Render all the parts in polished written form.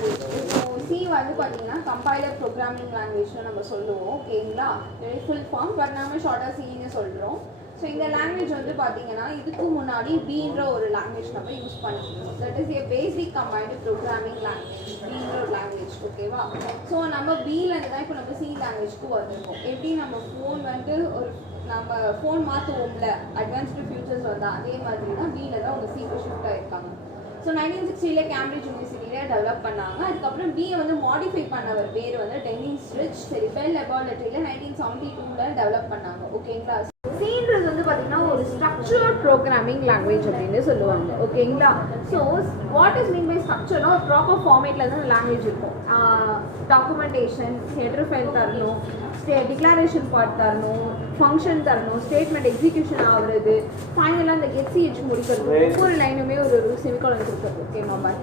Language. இப்போ C வந்து பார்த்தீங்கன்னா கம்பைலர் ப்ரோக்ராமிங் லாங்குவேஜ்னு நம்ம சொல்லுவோம். ஓகேங்களா, ஃபுல் ஃபார்ம், பட் நாம ஷார்ட்டாக சின்னு சொல்கிறோம். ஸோ இந்த லாங்குவேஜ் வந்து பார்த்தீங்கன்னா இதுக்கு முன்னாடி பீன்ற ஒரு லாங்குவேஜ் நம்ம யூஸ் பண்ணிக்கிறோம். That is a basic combined programming language, பீன்ற ஒரு லாங்குவேஜ். ஓகேவா, ஸோ நம்ம பீலேருந்து தான் இப்போ நம்ம சி லாங்குவேஜ்க்கு வந்திருக்கோம். எப்படி நம்ம ஃபோன் வந்து ஒரு நம்ம ஃபோன் மாற்றுவோம்ல, அட்வான்ஸ்டு ஃபியூச்சர்ஸ் வந்தால் அதே மாதிரி தான் பீல தான் உங்கள் சிக்கு ஷிஃப்ட் ஆகிருக்காங்க. ஸோ 1960 கேம்பிரிட்ஜ் யூனிவர்சிட்டியில் டெவலப் பண்ணாங்க. அதுக்கப்புறம் பிஏ வந்து மாடிஃபை பண்ணவர் பேர் வந்து டென்னிஸ் ரிச் பெல் லெபார்ட்டரியில் 1972 டெவலப் பண்ணாங்க. ஓகேங்களா, சின்றது வந்து பார்த்தீங்கன்னா ஒரு ஸ்ட்ரக்சர்ட் ப்ரோக்ராமிங் லாங்குவேஜ் அப்படின்னு சொல்லுவாங்க. ஓகேங்களா, so what is mean by ஸ்ட்ரக்சர்னா ஒரு ப்ராப்பர் ஃபார்மேட்டில் தான் அந்த லாங்குவேஜ் இருக்கும். டாக்குமெண்டேஷன், ஹெடர் ஃபைல் தரணும், டிக்ளரேஷன் பார்ட் தரணும், ஃபங்க்ஷன் தரணும், ஸ்டேட்மெண்ட் எக்ஸிக்யூஷன் ஆகுறது, ஃபைனலாக அந்த HCH முடிக்கிறது, ஒவ்வொரு லைனுமே ஒரு செமிகாலன் கொடுக்குறது. ஓகே மொபைல்,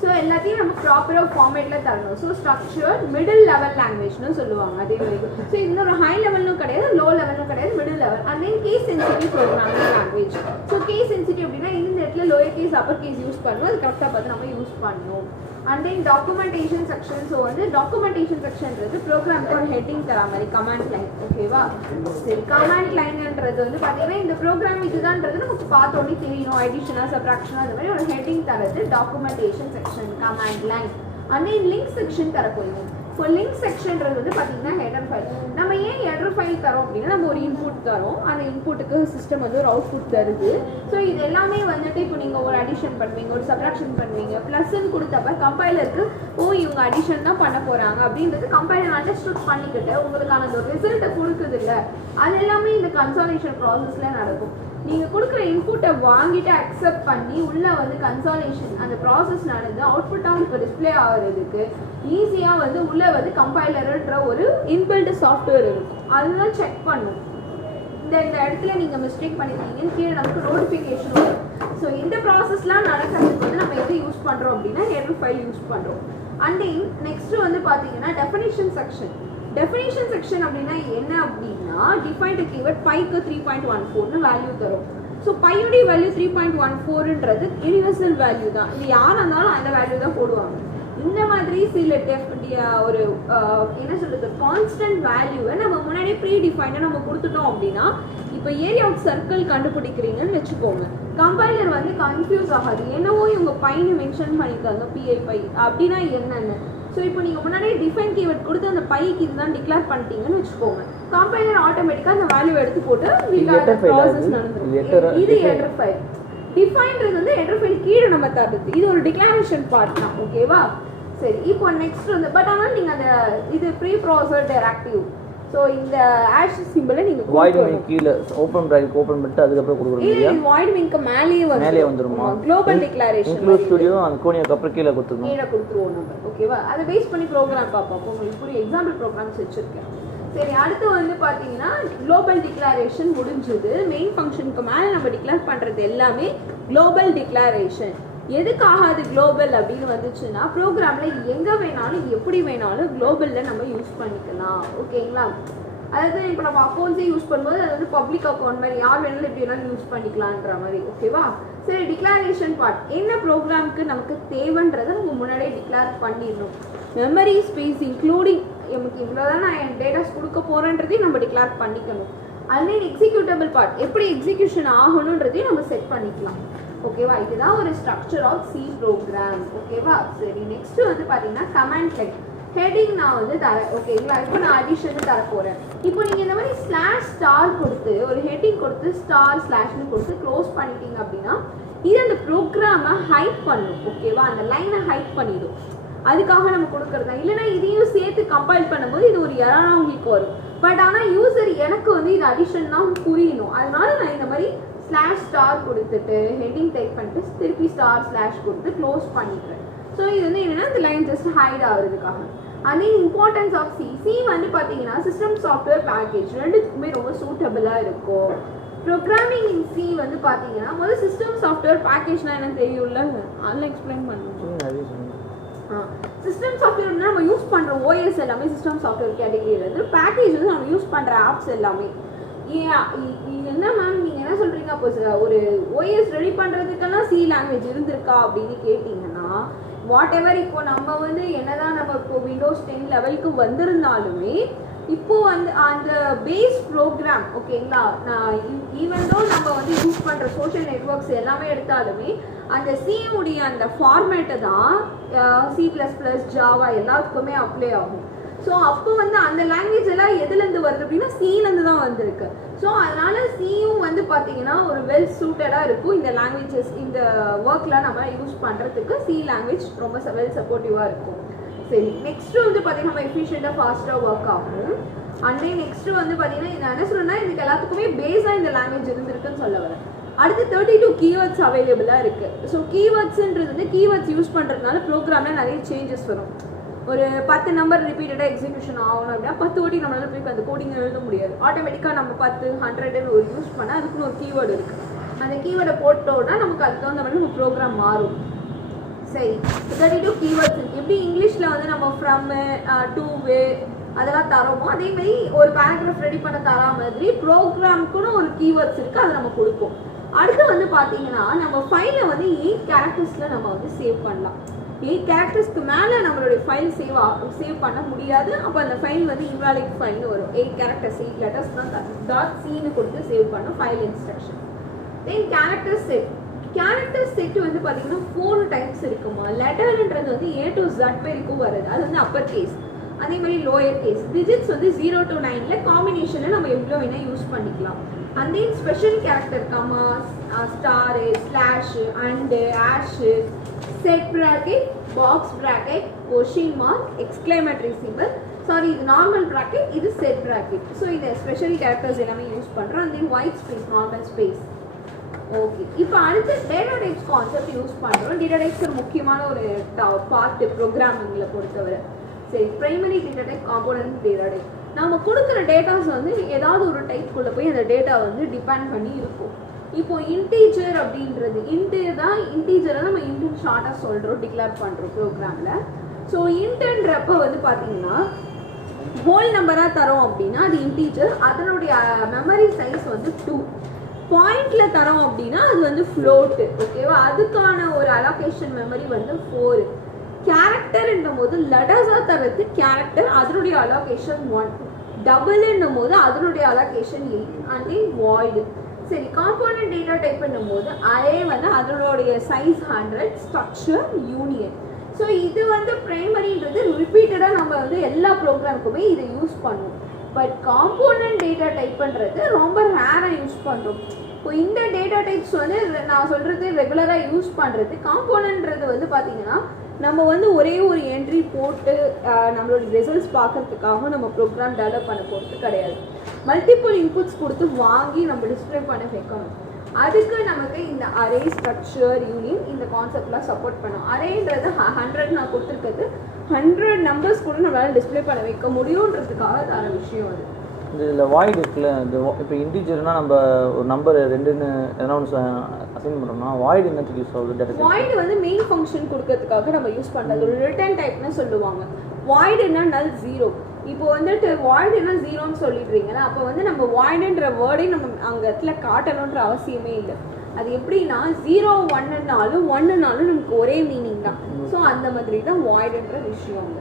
ஸோ எல்லாத்தையும் நம்ம ப்ராப்பராக ஃபார்மேட்டில் தரணும். ஸோ ஸ்ட்ரக்சர் மிடில் லெவல் லாங்குவேஜ்னு சொல்லுவாங்க. அதே வரைக்கும் ஸோ இந்த ஒரு ஹை லெவலும் கிடையாது, லோ லெவலும் கிடையாது, middle level. And then case sensitive programming language. So case sensitive அப்படின்னா இந்த இடத்துல lower case upper case use பண்ணணும், அது கரெக்டாக பார்த்து நம்ம யூஸ் பண்ணணும். And then documentation section. So வந்து டாக்குமெண்டேஷன் செக்ஷன்றது ப்ரோக்ராமுக்கு ஒரு ஹெட்டிங் தர மாதிரி கமாண்ட் லைன். ஓகேவா, சரி, கமாண்ட் லைன்ன்றது வந்து பார்த்தீங்கன்னா இந்த ப்ரோக்ராம் இதுதான்றது நமக்கு பார்த்தோன்னே தெரியணும். அடிஷனாக சப்ராக்ஷனாக அந்த மாதிரி ஒரு ஹெட்டிங் தரது documentation section, command line. And then link section தரப்போகுது. ஸோ லிங்க் செக்ஷன்றது வந்து பார்த்தீங்கன்னா ஹெடர் ஃபைல். நம்ம ஏன் ஹெடர் ஃபைல் தரோம் அப்படின்னா நம்ம ஒரு இன்புட் தரோம், அந்த இன்புட்டுக்கு சிஸ்டம் வந்து ஒரு அவுட்புட் தருது. ஸோ இது எல்லாமே வந்துட்டு இப்போ நீங்கள் ஒரு அடிஷன் பண்ணுவீங்க, ஒரு சப்ராக்ஷன் பண்ணுவீங்க, ப்ளஸ்ன்னு கொடுத்தப்ப கம்பைலருக்கு இவங்க அடிஷன் தான் பண்ண போகிறாங்க அப்படின்றது கம்பைலர் அண்டர்ஸ்டுட் பண்ணிக்கிட்டு உங்களுக்கான ஒரு ரிசல்ட்டை கொடுக்குது இல்லை, அது எல்லாமே இந்த கன்சாலேஷன் ப்ராசஸில் நடக்கும். நீங்கள் கொடுக்குற இன்புட்டை வாங்கிட்டு அக்செப்ட் பண்ணி உள்ளே வந்து கன்சாலேஷன் அந்த ப்ராசஸ் நடந்து அவுட்புட்டாக இப்போ டிஸ்பிளே ஆகிறதுக்கு ஈஸியாக வந்து உள்ளே வந்து கம்பைலர்ன்ற ஒரு இன்பில்ட் சாஃப்ட்வேர் இருக்கும், அதுதான் செக் பண்ணும். இந்த இடத்துல நீங்கள் மிஸ்டேக் பண்ணியிருக்கீங்கன்னு கீழே நமக்கு நோட்டிஃபிகேஷன் வரும். ஸோ இந்த ப்ராசஸ்லாம் நடக்கிறதுக்கு வந்து நம்ம எது யூஸ் பண்ணுறோம் அப்படின்னா ஹெடர் ஃபைல் யூஸ் பண்ணுறோம். அண்ட் தென் நெக்ஸ்ட் வந்து பார்த்தீங்கன்னா டெஃபினிஷன் செக்ஷன். டெஃபினிஷன் செக்ஷன் அப்படின்னா என்ன அப்படின்னா டிஃபைன்ட் கீவேர்ட் பைக்கு 3.14னு வேல்யூ தரும். ஸோ பையுடைய வேல்யூ 3.14ன்றது யூனிவர்சல் வேல்யூ தான், இது யாராக இருந்தாலும் அந்த வேல்யூ தான் போடுவாங்க. இந்த மாதிரி சில ஒரு என்ன சொல்றது கான்ஸ்டன்ட் வேல்யூவை நம்ம முன்னாடியே ப்ரீ டிஃபைண்டாக நம்ம கொடுத்துட்டோம் அப்படின்னா இப்போ ஏரியா ஆஃப் சர்க்கிள் கண்டுபிடிக்கிறீங்கன்னு வச்சுக்கோங்க, கம்பைலர் வந்து கன்ஃபியூஸ் ஆகாது. என்னவோ இவங்க பையனை மென்ஷன் பண்ணியிருக்காங்க PI பை அப்படின்னா என்னென்னு. ஸோ இப்போ நீங்கள் முன்னாடியே டிஃபைன் கீவேர்ட் கொடுத்து அந்த பைக்கு இதுதான் டிக்ளேர் பண்ணிட்டீங்கன்னு வச்சுக்கோங்க, கம்பைலர் ஆட்டோமேட்டிக்காக அந்த வேல்யூ எடுத்து போட்டு ப்ராசஸ் நடந்துடும். இது ஹெடர் ஃபைல். டிஃபைன்றது வந்து ஹெடர் ஃபைல் கீழே நம்ம தருது, இது ஒரு டிக்ளரேஷன் பார்ட் தான். ஓகேவா, சரி, இப்போ நெக்ஸ்ட் வந்து பட் ஆனால் நீங்கள் அந்த இது ப்ரீ ப்ராசர் டெராக்டிவ். ஸோ இந்த ஆஷ் சிம்பிளை நீங்கள் வாய்ட் மெயின் கீழே ஓப்பன் பிராக்கெட் ஓப்பன் பண்ணிட்டு அதுக்கப்புறம் கொடுக்குறோம். இது வாய்ட் மெயின்க்கு மேலேயே வந்துருமா குளோபல் டிக்ளரேஷன் இன்க்ளூட் ஸ்டுடியோ அந்த கோனியோக்கு அப்புறம் கீழே கொடுத்துருவோம் நம்ம. ஓகேவா, அதை பேஸ் பண்ணி ப்ரோக்ராம் பார்ப்போம். உங்களுக்கு புரிய எக்ஸாம்பிள் ப்ரோக்ராம்ஸ் வச்சுருக்கேன். சரி, அடுத்து வந்து பார்த்தீங்கன்னா குளோபல் டிக்ளரேஷன் முடிஞ்சது. மெயின் ஃபங்க்ஷனுக்கு மேலே நம்ம டிக்ளேர் பண்ணுறது எல்லாமே குளோபல் டிக்ளரேஷன். எதுக்காக அது குளோபல் அப்படின்னு வந்துச்சுன்னா ப்ரோக்ராமில் எங்கே வேணாலும் எப்படி வேணாலும் குளோபலில் நம்ம யூஸ் பண்ணிக்கலாம். ஓகேங்களா, அதாவது இப்போ நம்ம அக்கௌண்ட்ஸே யூஸ் பண்ணும்போது அது வந்து பப்ளிக் அக்கௌண்ட் மாதிரி யார் வேணாலும் எப்படி வேணாலும் யூஸ் பண்ணிக்கலான்ற மாதிரி. ஓகேவா, சரி, டிக்ளரேஷன் பார்ட் என்ன ப்ரோக்ராமுக்கு நமக்கு தேவைன்றதை நம்ம முன்னாடியே டிக்ளேர் பண்ணிடணும். மெமரி ஸ்பேஸ் இன்க்ளூடிங் நமக்கு இவ்வளோதான் நான் என் டேட்டாஸ் கொடுக்க போகிறேன்றதையும் நம்ம டிக்ளேர் பண்ணிக்கணும். அதுலேயே எக்ஸிக்யூட்டபிள் பார்ட் எப்படி எக்ஸிக்யூஷன் ஆகணுன்றதையும் நம்ம செட் பண்ணிக்கலாம். ஓகேவா, இதுதான் ஒரு ஸ்ட்ரக்சர் ஆஃப் சி ப்ரோக்ராம். ஓகேவா, சரி, நெக்ஸ்ட் வந்து பார்த்தீங்கன்னா கமாண்ட் லைன். ஹெட்டிங் நான் வந்து தரேன். ஓகேங்களா, இப்போ நான் அடிஷன் தர போகிறேன். இப்போ நீங்கள் இந்த மாதிரி ஸ்லாஷ் கொடுத்து ஒரு ஹெட்டிங் கொடுத்து ஸ்லாஷ்னு கொடுத்து க்ளோஸ் பண்ணிட்டீங்க அப்படின்னா இது அந்த ப்ரோக்ராமை ஹைட் பண்ணும். ஓகேவா, அந்த லைனை ஹைட் பண்ணிடும். அதுக்காக நம்ம கொடுக்குறது தான். இல்லைனா இதையும் சேர்த்து கம்பைல் பண்ணும்போது இது ஒரு எரராக உங்களுக்கு வரும். பட் ஆனால் யூசர் எனக்கு வந்து இது அடிஷன் தான் புரியணும், அதனால நான் இந்த மாதிரி ஸ்லாஷ் கொடுத்துட்டு ஹெட்டிங் டைப் பண்ணிட்டு திருப்பி ஸ்லாஷ் கொடுத்து க்ளோஸ் பண்ணிக்கிறேன். ஸோ இது வந்து என்னென்னா இந்த லைன் ஜஸ்ட் ஹைட் ஆகுறதுக்காக. அதே இம்பார்ட்டன்ஸ் ஆஃப் சி வந்து பார்த்தீங்கன்னா சிஸ்டம் சாஃப்ட்வேர் பேக்கேஜ் ரெண்டுக்குமே ரொம்ப சூட்டபிளாக இருக்கும். ப்ரோக்ராமிங் இன் சி வந்து பார்த்தீங்கன்னா முதல்ல சிஸ்டம் சாஃப்ட்வேர் பேக்கேஜ்னால் என்ன தெரியும்ல, அதெல்லாம் எக்ஸ்பிளைன் பண்ணுவோம். சிஸ்டம் சாஃப்ட்வேர்னா நம்ம யூஸ் பண்ணுற ஓஎஸ் எல்லாமே சிஸ்டம் சாஃப்ட்வேர் கேட்டகரியில் இருக்குது. பேக்கேஜ் வந்து நம்ம யூஸ் பண்ணுற ஆப்ஸ் எல்லாமே. என்ன மேம் நீங்கள் என்ன சொல்கிறீங்க, அப்போ ஒரு ஓஎஸ் ரெடி பண்ணுறதுக்கெல்லாம் சி லாங்குவேஜ் இருந்திருக்கா அப்படின்னு கேட்டிங்கன்னா வாட் எவர் இப்போ நம்ம வந்து என்னதான் நம்ம இப்போ விண்டோஸ் 10 லெவலுக்கு வந்திருந்தாலுமே இப்போ வந்து அந்த பேஸ் ப்ரோக்ராம் ஓகேங்களா, நான் ஈவன் தோ நம்ம வந்து யூஸ் பண்ணுற சோஷியல் நெட்ஒர்க்ஸ் எல்லாமே எடுத்தாலுமே அந்த சியுடைய அந்த ஃபார்மேட்டை தான் C++, ஜாவா எல்லாத்துக்குமே அப்ளை ஆகும். ஸோ அப்போ வந்து அந்த லாங்குவேஜ் எல்லாம் எதுலேருந்து வருது அப்படின்னா சிலேருந்து தான் வந்திருக்கு. ஸோ அதனால சியும் வந்து பார்த்தீங்கன்னா ஒரு வெல் சூட்டடாக இருக்கும் இந்த லாங்குவேஜஸ், இந்த ஒர்க்லாம் நம்ம யூஸ் பண்ணுறதுக்கு சி லாங்குவேஜ் ரொம்ப வெல் சப்போர்ட்டிவாக இருக்கும். சரி, நெக்ஸ்ட் வந்து பார்த்தீங்கன்னா நம்ம எஃபிஷியண்டாக ஃபாஸ்ட்டாக ஒர்க் ஆகும். அண்ட் தென் நெக்ஸ்ட் வந்து பார்த்தீங்கன்னா நான் என்ன சொல்றேன்னா இதுக்கு எல்லாத்துக்குமே பேஸாக இந்த லாங்குவேஜ் இருந்திருக்குன்னு சொல்ல வரேன். அடுத்து 32 கீவேர்ட்ஸ் அவைலபிளாக இருக்கு. ஸோ கீவேர்ட்ஸ்ன்றது வந்து கீவேர்ட்ஸ் யூஸ் பண்ணுறதுனால ப்ரோக்ராமில் நிறைய சேஞ்சஸ் வரும். ஒரு 10 நம்பர் ரிப்பீட்டடாக எக்ஸிக்யூஷன் ஆகணும் அப்படின்னா 10 வாட்டி நம்மளால போய் அந்த கோடிங் எழுத முடியாது. ஆட்டோமேட்டிக்காக நம்ம 10, 100 ஒரு யூஸ் பண்ணால் அதுக்குன்னு ஒரு கீவேர்டு இருக்குது. அந்த கீவேர்டை போட்டோன்னா நமக்கு அதுக்கு தகுந்த மாதிரி நம்ம ப்ரோக்ராம் மாறும். சரி, 32 கீவேர்ட்ஸ் இருக்குது. எப்படி இங்கிலீஷில் வந்து நம்ம ஃப்ரம், டு, அதெல்லாம் தரோமோ அதே மாதிரி ஒரு பேராகிராஃப் ரெடி பண்ண தரா மாதிரி ப்ரோக்ராமுக்குன்னு ஒரு கீவேர்ட்ஸ் இருக்குது, அதை நம்ம கொடுப்போம். அடுத்து வந்து பார்த்தீங்கன்னா நம்ம ஃபைலை வந்து 8 கேரக்டர்ஸில் நம்ம வந்து சேவ் பண்ணலாம். 8 கேரக்டர்ஸ்க்கு மேலே நம்மளுடைய ஃபைல் சேவ் பண்ண முடியாது. அப்போ அந்த ஃபைல் வந்து இன்வாலிட் ஃபைல்னு வரும். 8 கேரக்டர்ஸ் 8 லெட்டர்ஸ் தான் .c கொடுத்து சேவ் பண்ணோம் ஃபைல் இன்ஸ்ட்ரக்ஷன். தென் கேரக்டர் செட் வந்து பார்த்தீங்கன்னா 4 டைப்ஸ் இருக்குமா. லெட்டர்ன்றது வந்து A to Z வரைக்கும் வருது, அது வந்து அப்பர் கேஸ். அதே மாதிரி லோயர் கேஸ். டிஜிட்ஸ் வந்து 0 to 9 காம்பினேஷனில் நம்ம எவ்வளோ வேணால் யூஸ் பண்ணிக்கலாம். And then special character comma, star, slash, and, hash, set bracket, box bracket, question mark, exclamatory symbol, sorry இது நார்மல் ப்ராக்கெட், இது செட் ப்ராக்கெட். ஸோ இது ஸ்பெஷல் கேரக்டர்ஸ் எல்லாமே யூஸ் பண்ணுறோம். அண்ட் தென் white space, normal space. Okay, இப்போ அடுத்து data types concept use பண்ணுறோம். டேட்டா டைப்ஸ் ஒரு முக்கியமான ஒரு பார்ட் ப்ரோக்ராமிங்கில் பொறுத்தவரை. சரி, primary data type, component data type. நம்ம கொடுக்குற டேட்டாஸ் வந்து ஏதாவது ஒரு டைப்புக்குள்ளே போய் அந்த டேட்டா வந்து டிபெண்ட் பண்ணி இருக்கும். இப்போ இன்டீஜர் அப்படின்றது இன்டீஜரை நம்ம இன்ட்னு ஷார்ட்டாக சொல்கிறோம், டிக்ளேர் பண்ணுறோம் ப்ரோக்ராமில். ஸோ இன்ட்ன்றப்ப வந்து பார்த்தீங்கன்னா ஹோல் நம்பராக தரோம் அப்படின்னா அது இன்டீஜர், அதனுடைய மெமரி சைஸ் வந்து 2. பாயிண்ட்ல தரோம் அப்படின்னா அது வந்து ஃப்ளோட்டு, ஓகேவா. அதுக்கான ஒரு அலோகேஷன் மெமரி வந்து 4. கேரக்டர்ன்னும் போது லெட்டர்ஸாக தரது கேரக்டர், அதனுடைய அலோகேஷன் 1. டபுள்ன்னும் போது அதனுடைய அலோகேஷன் 8. And then void. சரி, காம்போனன்ட் டேட்டா டைப்னும் போது அரே வந்து அதனுடைய சைஸ் 100, ஸ்ட்ரக்சர், யூனியன். ஸோ இது வந்து பிரைமரின்றது ரிப்பீட்டடாக நம்ம வந்து எல்லா ப்ரோக்ராமுக்குமே இதை யூஸ் பண்ணுவோம். பட் காம்போனன்ட் டேட்டா டைப் பண்ணுறது ரொம்ப ரேராக யூஸ் பண்ணுறோம். இப்போ இந்த டேட்டா டைப்ஸ் வந்து நான் சொல்கிறது ரெகுலராக யூஸ் பண்ணுறது. காம்போனன்ட்றது வந்து பார்த்தீங்கன்னா நம்ம வந்து ஒரே ஒரு என்ட்ரி போட்டு நம்மளோட ரிசல்ட்ஸ் பார்க்கறதுக்காக நம்ம ப்ரோக்ராம் டெவலப் பண்ண போகிறது கிடையாது. மல்டிபிள் இன்புட்ஸ் கொடுத்து வாங்கி நம்ம டிஸ்பிளே பண்ண வைக்கணும். அதுக்கு நமக்கு இந்த அரே, ஸ்ட்ரக்சர், யூனியன் இந்த கான்செப்ட்லாம் சப்போர்ட் பண்ணும். அரேன்றது 100 நான் கொடுத்துருக்கிறது 100 நம்பர்ஸ் கூட நம்மளால் டிஸ்பிளே பண்ண வைக்க முடியுன்றதுக்காக தர விஷயம் அது. இதில் வாய்டு இருக்குல்ல, இந்த இப்போ இன்டீஜர்னால் நம்ம ஒரு நம்பர் 2ன்னு எதனா ஒன்று அசைன் பண்ணுறோம்னா வாய்டு என்னத்துக்கு யூஸ் ஆகுது? வாய்டு வந்து மெயின் ஃபங்க்ஷன் கொடுக்கறதுக்காக நம்ம யூஸ் பண்ணுறது. ஒரு ரிட்டர்ன் டைப்னு சொல்லுவாங்க. வாய்டுன்னா நல் 0. இப்போ வந்துட்டு வாய்டுன்னா 0ன்னு சொல்லிடுறீங்கன்னா அப்போ வந்து நம்ம வாய்டுன்ற வேர்டே நம்ம அங்கே இடத்துல காட்டணுன்ற அவசியமே இல்லை. அது எப்படின்னா 0, 1னாலும் 1னாலும் நமக்கு ஒரே மீனிங் தான். ஸோ அந்த மாதிரி தான் வாய்டுன்ற விஷயம்.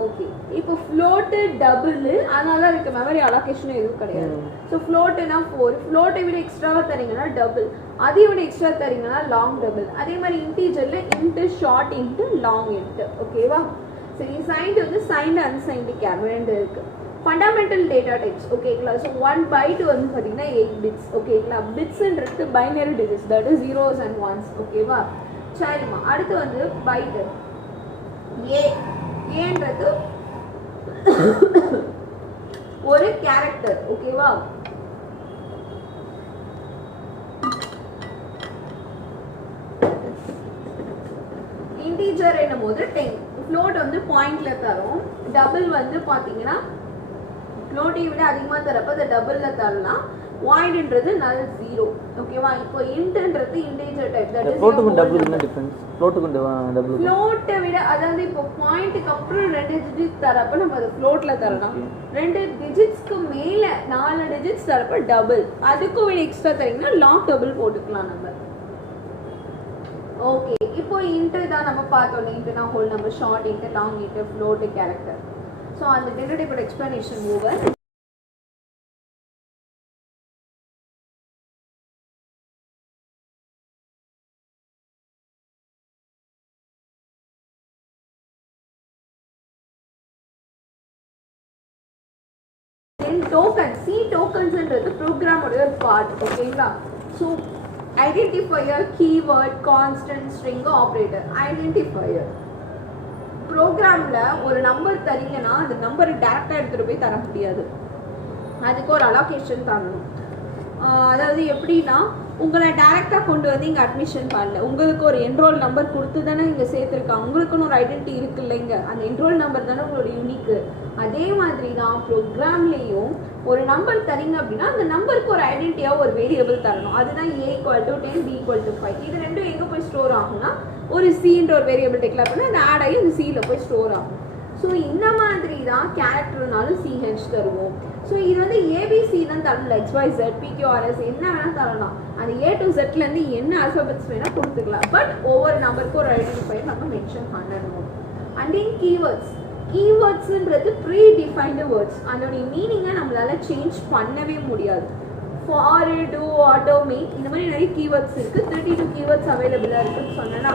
ஓகே, இப்போ ஃப்ளோட்டு, டபுள், அதனால இருக்க மெமரி அலோகேஷன் எதுவும் கிடையாது. ஸோ ஃப்ளோட்டுனா 4, ஃப்ளோட்டை விட எக்ஸ்ட்ராவாக தரீங்கன்னா டபுள், அதை விட எக்ஸ்ட்ரா தரீங்கன்னா லாங் டபுள். அதே மாதிரி இன்டீஜரில் int, short int, long int, ஓகேவா. சரி, சைன்டு வந்து சைன்டு, அன்சைன்டு கேர் 2 இருக்குது. ஃபண்டமெண்டல் டேட்டா டைப்ஸ், ஓகேங்களா. ஸோ 1 பைட் வந்து பார்த்தீங்கன்னா 8 பிட்ஸ், ஓகேங்களா. பிட்ஸுன்றது binary digits, that is 0s and 1s, ஓகேவா. சரிம்மா, அடுத்து வந்து பைட்டு ஏன்றது ஒரு கேரக்டர், ஓகேவா. இன்டீஜர் என்னும் போது 10. ஃப்ளோட் வந்து பாயிண்ட்ல தரும். டபுள் வந்து பார்த்தீங்கன்னா ஃப்ளோட்டை விட அதிகமாக தரப்போ அதை டபுளில் தரலாம். வாய்டுன்றது நல் 0, ஓகேவா. இப்போ இன்ட்ன்றது இன்டீஜர் டைப், தட் இஸ் ஃப்ளோட்டுக்கு டபுள் என்ன டிஃபரன்ஸ்? ஃப்ளோட்டுக்கு டபுள் ஃப்ளோட்டை விட அதாவது இப்போ பாயிண்ட்டுக்கு அப்புறம் 2 டிஜிட் தரப்போ நம்ம அதை ஃப்ளோட்ல தரலாம். 2 டிஜிட்ஸ்க்கு மேலே 4 டிஜிட்ஸ் தரப்போ டபுள், அதுக்கும் விட எக்ஸ்ட்ரா தரீங்கன்னா லாங் டபுள் போட்டுக்கலாம் நம்ம. ஓகே இப்போ இன்ட் தான் நம்ம பார்த்தோம். இன்ட்னா whole number, short int, long int, float, character. So அந்த டேட்டாடைப்போட எக்ஸ்பிளனேஷன் ஓவர். டோக்கன் சி டோக்கன்ஸ்ன்றது ப்ரோக்ராமோட ஒரு பார்ட். ஓகேங்களா? So identifier, keyword, constant, string, operator. Identifier ப்ரோக்ராமில் ஒரு நம்பர் தரீங்கன்னா அந்த நம்பரை டேரெக்டாக எடுத்துகிட்டு போய் தர முடியாது, அதுக்கு ஒரு அலோகேஷன் தரணும். அதாவது எப்படின்னா உங்களை டேரெக்டாக கொண்டு வந்து இங்கே அட்மிஷன் பண்ணல, உங்களுக்கு ஒரு என்ரோல் நம்பர் கொடுத்து தானே இங்கே சேர்த்துருக்காங்க, உங்களுக்குன்னு ஒரு ஐடென்டிட்டி இருக்கு இல்லைங்க, அந்த என்ரோல் நம்பர் தானே உங்களோட யூனிக்கு. அதே மாதிரி தான் ப்ரோக்ராம்லேயும் ஒரு நம்பர் தரீங்க அப்படின்னா அந்த நம்பருக்கு ஒரு ஐடென்டிட்டியாக ஒரு வேரியபிள் தரணும். அதுதான் A = 10 B = 5. இது ரெண்டும் எங்கே போய் ஸ்டோர் ஆகும்னா ஒரு சின்ற ஒரு வேரியபிள் டிக்ளேர் பண்ணி அந்த ஆட் ஆகி இந்த சியில் போய் ஸ்டோர் ஆகும். ஸோ இந்த மாதிரி தான் கேரக்டர்னாலும் CH தருவோம். ஸோ இது வந்து ABC தான் தரணும், XYZ, PQRS என்ன வேணால் தரலாம். அந்த A to Zலேருந்து என்ன ஆல்ஃபபெட்ஸ் வேணால் கொடுத்துக்கலாம். பட் ஒவ்வொரு நம்பருக்கு ஒரு ஐடென்டிஃபையர் நம்ம மென்ஷன் பண்ணணும். And then keywords. கீவேர்ட்ஸ்ன்றது ப்ரீடிஃபைன்டு வேர்ட்ஸ், அதோடைய மீனிங்கை நம்மளால சேஞ்ச் பண்ணவே முடியாது. ஃபார், டூ, ஆட்டோ, மேக், இந்த மாதிரி நிறைய கீவேர்ட்ஸ் இருக்குது. 32 கீவேர்ட்ஸ் அவைலபிளாக இருக்குன்னு சொன்னேன்னா,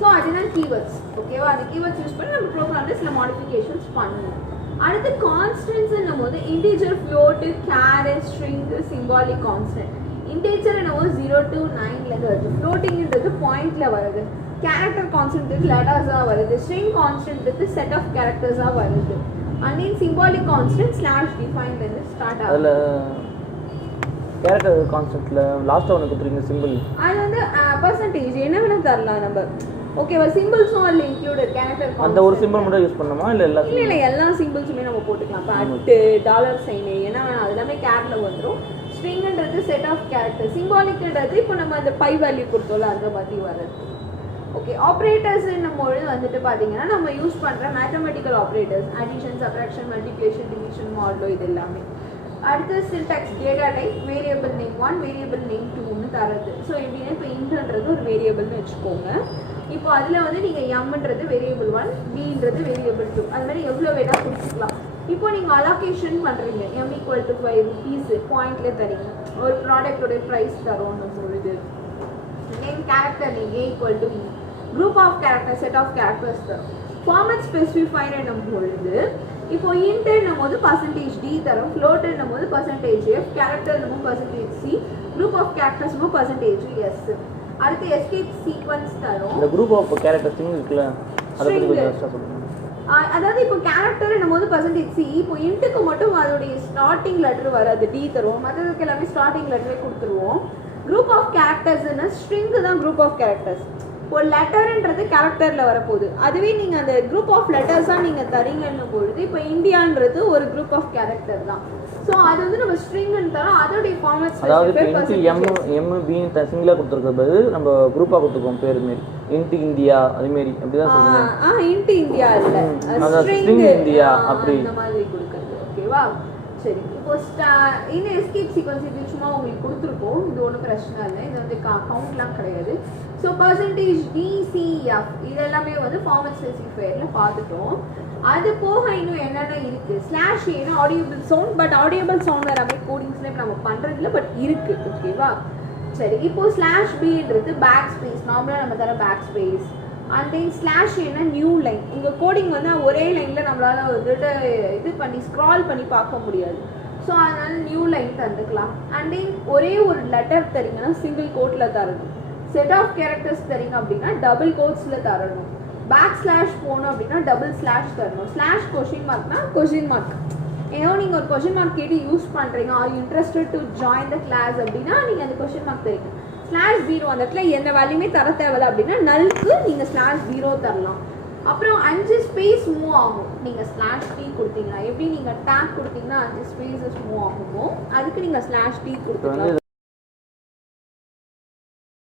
ஸோ அதுதான் கீவேர்ட்ஸ். ஓகேவா? அந்த கீவேர்ட்ஸ் யூஸ் பண்ணி நம்ம ப்ரோக்ராமில் சில மாடிஃபிகேஷன்ஸ் பண்ணணும். அடுத்து கான்ஸ்டன்ட்ஸ்ன்னும் போது integer, float, carrot, string, symbolic constant. Integer என்னவோ 0 to 9லேருந்து வருது, ஃப்ளோட்டிங்கிறது பாயிண்டில் வருது, கேரக்டர் கான்ஸ்டன்ட் லெட்டர்ஸாக வருது, ஸ்ட்ரிங் கான்ஸ்டன்ட் செட் ஆஃப் கேரக்டர்ஸாக வருது. அண்ட் தென் சிம்பாலிக் கான்ஸ்டன்ட் /definedலேருந்து ஸ்டார்ட் ஆகுது. கேரக்டர் கான்ஸ்டன்ட்ல லாஸ்ட் ஒன்று கொடுத்துருங்க சிம்பிள், அது வந்து பர்சன்டேஜ் என்ன வேணால் தரலாம் நம்ம. ஓகேவா? சிம்பிள்ஸும் அதில் இன்க்ளூடட். கேரக்டர் அந்த ஒரு சிம்பிள் மட்டும் யூஸ் பண்ணணுமா இல்லை எல்லா? இல்லை எல்லா சிம்பிள்ஸுமே நம்ம போட்டுக்கலாம். இப்போ அட்டு, டாலர் சைனு என்ன வேணால் அது எல்லாமே கேரில் வந்துடும். ஸ்ட்ரிங்ன்றது செட் ஆஃப் கேரக்டர், சிம்பாலிக்ன்றது இப்போ நம்ம அந்த பை வேல்யூ கொடுத்தோம்ல அந்த மாதிரி வருது. ஓகே, ஆப்ரேட்டர்ஸ்ன்னும் பொழுது வந்துட்டு பார்த்தீங்கன்னா நம்ம யூஸ் பண்ணுற mathematical operators, addition, subtraction, multiplication, division, modulo, இது எல்லாமே. அடுத்து syntax, data type, variable name 1, variable name 2ன்னு தரது. ஸோ எப்படின்னா இப்போ இன்ட்ன்றது ஒரு வேரியபிள்னு வச்சுக்கோங்க. இப்போ அதில் வந்து நீங்கள் எம்ன்றது வேரியபிள் 1, பின்றது வேரியபிள் 2, அது மாதிரி எவ்வளோ வேணால் கொடுத்துக்கலாம். இப்போ நீங்கள் அலோகேஷன் பண்ணுறீங்க, M = 5 rupees பாயிண்ட்லேயே தரீங்க, ஒரு ப்ராடக்டோடைய ப்ரைஸ் தரோன்னும் பொழுது name, character name A = E, group of character, set of characters தரும். ஃபார்மேட் ஸ்பெசிஃபைர் என்னும் பொழுது இப்போ இன்ட்னும் போது %D தரும், ஃப்ளோட்னும் போது %F, கேரக்டர்னும் %C, குரூப் ஆஃப் கேரக்டர்ஸ்னும் %S. அடுத்து எஸ்கேப் சீக்வென்ஸ் தரும். இந்த குரூப் ஆஃப் கேரக்டர்ஸ் இருக்குல்ல, அதை பத்தி கொஞ்சம் எக்ஸ்ட்ரா சொல்லுங்க. அதாவது இப்போ கேரக்டர்னும் போது %C, இப்போ இன்ட்டுக்கு மட்டும் அதோடைய ஸ்டார்டிங் லெட்டர் வராது, D தருவோம், மற்றதுக்கு எல்லாமே ஸ்டார்டிங் லெட்டரே கொடுத்துருவோம். குரூப் ஆஃப் கேரக்டர்ஸ்னா ஸ்ட்ரிங்கு தான் குரூப் ஆஃப் கேரக்டர்ஸ். இப்போ லெட்டர்ன்றது கேரக்டரில் வரப்போகுது, அதுவே நீங்கள் அந்த குரூப் ஆஃப் லெட்டர்ஸாக நீங்கள் தரீங்கன்னும் பொழுது இப்போ இந்தியான்றது ஒரு குரூப் ஆஃப் கேரக்டர் தான். ஸோ அது வந்து நம்ம ஸ்ட்ரிங்னு தரோம், அதோடைய ஃபார்மேட். அதாவது MB சிங்கிளாக கொடுத்துருக்கிறது நம்ம குரூப்பாக கொடுத்துருக்கோம் பேர் மாரி, இன்ட் இந்தியா அதுமாரி அப்படி தான் சொல்லுங்கள். இன்ட் இந்தியா இல்லை, ஸ்ட்ரிங் இந்தியா அப்படி அந்த மாதிரி கொடுக்குறது. ஓகேவா? சரி, இப்போ இன்னும் எஸ்கேப் சீக்வன்ஸ் இது சும்மா உங்களுக்கு கொடுத்துருக்கோம், இது ஒன்றும் பிரச்சனை இல்லை, இது வந்து கவுண்ட்லாம் கிடையாது. ஸோ %DCF இது எல்லாமே வந்து ஃபார்மேட் ஸ்பெசிஃபையரில் பார்த்துட்டோம். அது போக இன்னும் என்னென்ன இருக்குது, /A audible sound, but audible sound எல்லாமே கோடிங்ஸ்ல நம்ம பண்ணுறதில்ல, பட் இருக்குது. ஓகேவா? சரி, இப்போ /Bன்றது பேக் ஸ்பேஸ், நார்மலாக நம்ம தர back space. And then /A new line. உங்கள் கோடிங் வந்து ஒரே லைனில் நம்மளால் வந்துட்டு இது பண்ணி ஸ்க்ரால் பண்ணி பார்க்க முடியாது, ஸோ அதனால நியூ லைன் தந்துக்கலாம். அண்ட் தென் ஒரே ஒரு லெட்டர் தரீங்கன்னா சிங்கிள் கோட்டில் தரணும், செட் ஆஃப் கேரக்டர்ஸ் தரீங்க அப்படின்னா டபுள் கோட்ஸில் தரணும், பேக் / போகணும் அப்படின்னா டபுள் / தரணும், /question markனா கொஷின் மார்க். ஏதோ நீங்கள் ஒரு கொஷின் மார்க் கேட்டு யூஸ் பண்ணுறீங்க, are you interested to join the class அப்படின்னா நீங்கள் அந்த கொஷின் மார்க் தரீங்க. /0 அந்த இடத்துல எந்த வேல்யூமே தர தேவையில்ல அப்படின்னா நல்க்கு நீங்கள் /0 தரலாம். அப்புறம் 5 ஸ்பேஸ் மூவ் ஆகும் நீங்கள் /T கொடுத்தீங்கன்னா. எப்படி நீங்கள் டேக் கொடுத்தீங்கன்னா 5 ஸ்பேஸஸ் மூவ் ஆகுமோ அதுக்கு நீங்கள் /T கொடுத்துக்கலாம்.